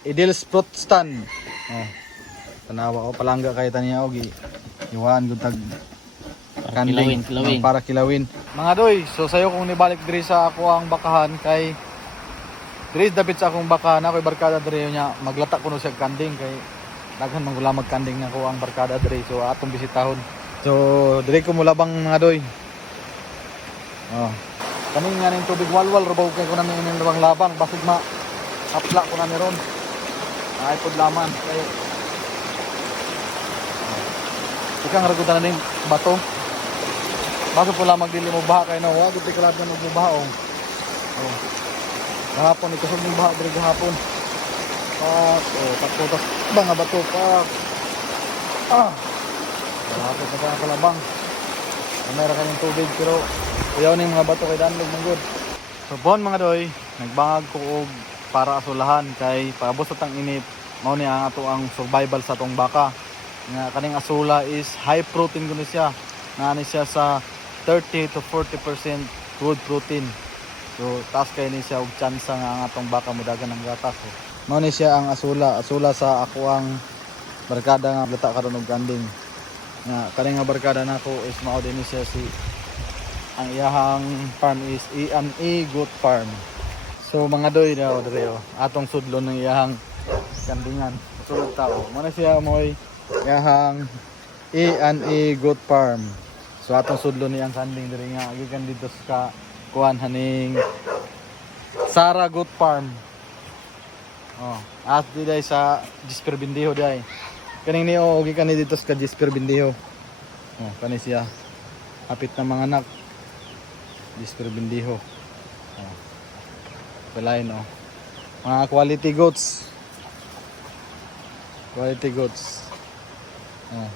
Idil's fruit stand. Oh. Tanawa ko palangga kay taniya og iwan gud tag kanding kilawin. para kilawin. Mga doy, so sayo kung nibalik diri sa ako ang bakahan kay diri dapat sa akong bakahan ako'y barkada diri nya maglata kuno siya kanding kay daghan man gula magkanding nako ang barkada diri so atong bisitahon. So diri ko mulabang mga doy. Oh. Kaning nga ning tubig walwal rabaw kay kunan ni labang labang basig ma hapla ko na ni ron. Ay pud laman kay ikang ragutan na ning bato. Baso po lamang dili mo baha kay no, wa gud kalab na mo baha oh. Oh. Gahapon ito sug baha diri gahapon. Tapos mga bato pa. Gahapon na kalabang. Mayroon kanyang tubig pero kuyaw ning mga bato kay danlog manggod. So bon mga doy, nagbangag ko og para asulahan kay paabot sa tang init mao ni ang ato ang survival sa tong baka. Nga kaning asula is high protein kuno siya. Naani siya sa 30 to 40% good protein. So taas kay ni siya og tsansa nga ang atong baka mudagan ng gatas. So, mao ni siya ang asula sa ako ang barkada nga lata karon og kanding. Nga kani nga barkada nako is mao din siya si ang iyahang farm is E&E Goat Farm. So mga doy daw dire atong sudlon ng iyahang kandingan. Sulod tao. Mao na siya moy iyahang E&E Goat Farm. So atong sudlon niyang kanding dire nga gikan dito sa kuan haning Sara Goat Farm. Oh, at di day sa Jesper Bindiho day. Kaning niyo gikan ni dito sa Jesper Bindiho. Oh, kani siya. Hapit na mga anak. Jesper Bindiho. Oh. Palain oh. Mga quality goats. Quality goats. Oh.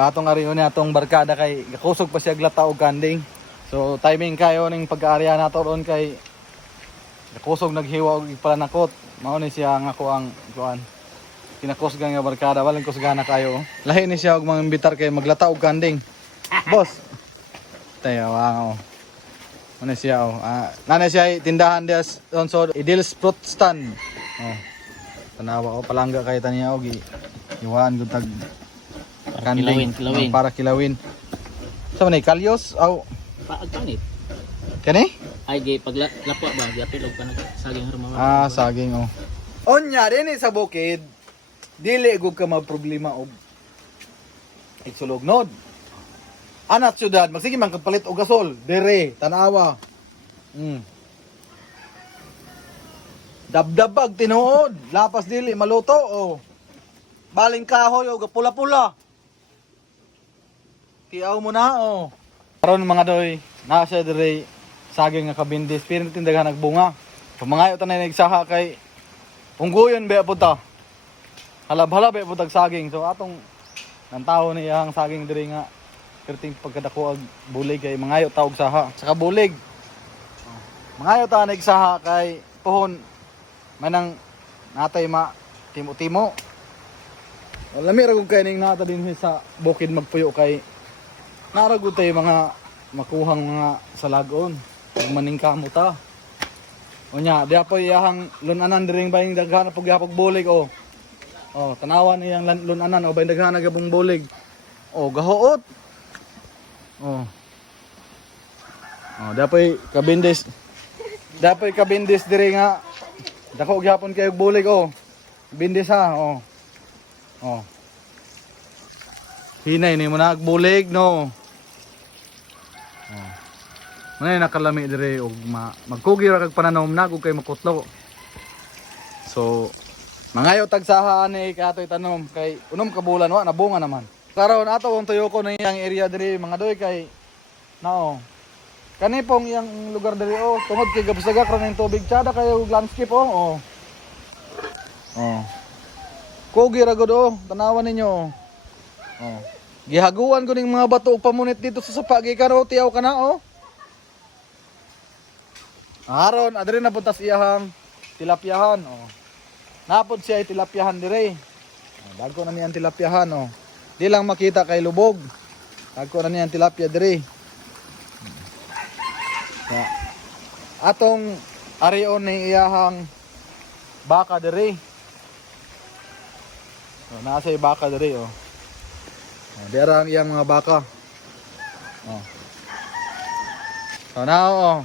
Atong ariyo ni atong barkada kay kusog pa siya glata og kanding. So timing kayo ning pag-aarya nato ron kay kusog naghiwa og palanakot. Mao ni siya nga ako ang kuan. Kinakusgan nga barkada walang kusgana kayo. Lahi ni siya og mga imbitar kay maglata og kanding. Boss. Tayo wow. Ano siya oh. Nana siya tindahan dia so Idil's fruit stand. Oh. Tanawa ko palangga kay taniya og iwan gud tag kanding para kilawin. Sa man kalyos aw Pagpangit. Kani? Ay gay paglapo ba diapil og panag saging harma. Saging oh. Onya dinhi sa bukid dili gud ka magproblema og igsulognod. Anak syudad magsige man kapalit og gasol dire tanawa. Dabdabag tinuod, lapas dili maluto oh. Baling kahoy og pula-pula. Tiaw mo na oh. Karon mga doy, naa siya dire saging nga kabindis, pero tindagan nagbunga. Pamangayo tanay nagsaha kay unggoyon ba pud ta. Halab-halab ba pud tag saging. So atong nantaho ni ang saging dire nga kerting pagkadako ag bulig kay mangayo ta og saha. Saka bulig. Mangayo ta nagsaha kay pohon manang natay ma timo-timo. Lami ra gud kay ning nata dinhi sa bukid magpuyo kay naragod tayo mga makuhang mga salagon ug maningkamo ta. Unya, di apo iyahang lunanan diring baying daghan pug yapog bulig oh. Oh, tanawan iyang lunanan o baying daghan gabong bulig. Oh, gahuot. Oh. Oh, dapoy kabindis. Dapoy kabindis diri nga dako gyapon kay bulig oh. Bindis ha oh. Oh. Hinay ni mo na bulig no. Oh. Manay nakalami dire og magkugi ra kag pananom na kay makutlo. So mangayo tagsaha ani katoy tanom kay unom ka bulan wa nabunga naman. Karon ato ang tuyo ko na iyang area dire mga doy kay nao. Kani pong iyang lugar dire oh tungod kay gabsagak ra ning tubig tsada kayo landscape oh. Oh. Kugi ra gud oh tanawan ninyo oh. Gihaguan ko ning mga bato ug pamunit dito sa sapa gikan oh tiyaw kana oh. Aron adre na puntas iyahang tilapyahan oh. Napod siya tilapyahan dire. Oh, dagko na niyang tilapyahan oh. Di lang makita kay lubog. Dagko na niyang tilapya dire. Yeah. Atong Arion ni iyahang baka diri. Oh, nasa yung baka diri oh. Oh, dira ang iyang mga baka. Oh. So now oh.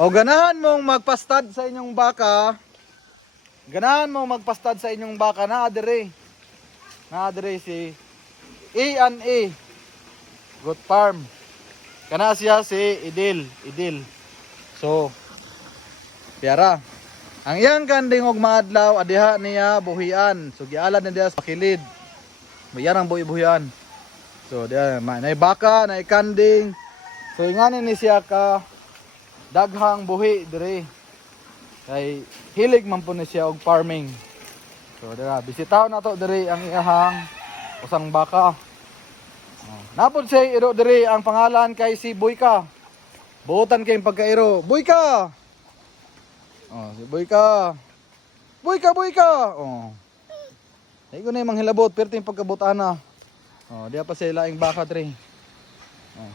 O ganahan mong magpastad sa inyong baka. Ganahan mong magpastad sa inyong baka na diri. Na diri si A&A Goat Farm. Kana siya si Idil. So piyara. Ang iyang kanding og maadlaw adiha niya buhian. So gialad na diha sa kilid. Bayan ang buhian. So diha nay baka, nay kanding. So inganin ni siya ka daghang buhi dire. Kay hilig man po ni siya og farming. So diha bisitaw nato dire ang iyahang usang baka. Napod siya iro dire ang pangalan kay si Boyka. Buotan kay pagkairo. Boyka. Oh, si Boyka. Boyka. Oh. Ay ko na yung manghilabot perting pagkabutana. Oh, diya pa sila laing baka tre. Oh.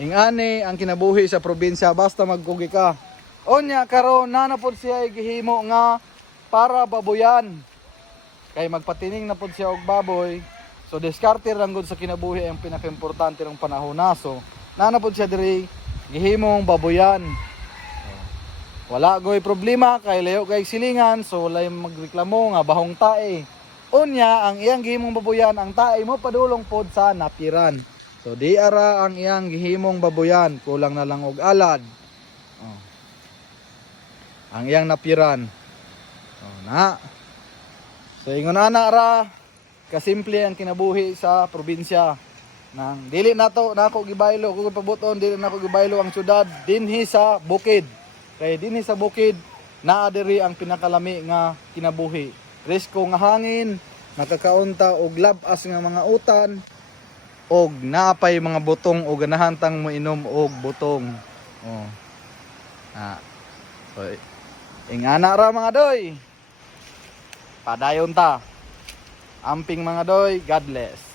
Ingani ang kinabuhi sa probinsya basta magkugi ka. Onya karon nanapod siya gihimo nga para baboyan. Kay magpatining na pod siya og baboy. So diskarte lang gud sa kinabuhi ang pinakaimportante ng panahon na. So nanapod siya diri gihimong baboyan. Wala goy problema kay layo kay silingan so walay magreklamo nga bahong tae. Unya ang iyang gihimong baboyan ang tae mo padulong pod sa napiran. So di ara ang iyang gihimong baboyan kulang na lang og alad. Oh. Ang iyang napiran. Oh, na. So ingon ana ra kasimple ang kinabuhi sa probinsya. Nang dili nato nako gibaylo kung pabuton dili nako gibaylo ang syudad dinhi sa bukid. Kay dinhi sa bukid naa diri ang pinakalami nga kinabuhi. Risko nga hangin, nakakaunta og labas nga mga utan og naapay mga butong o ganahan tang moinom og butong. Oh. So, ingana ra mga doy. Padayon ta. Amping mga doy, God bless.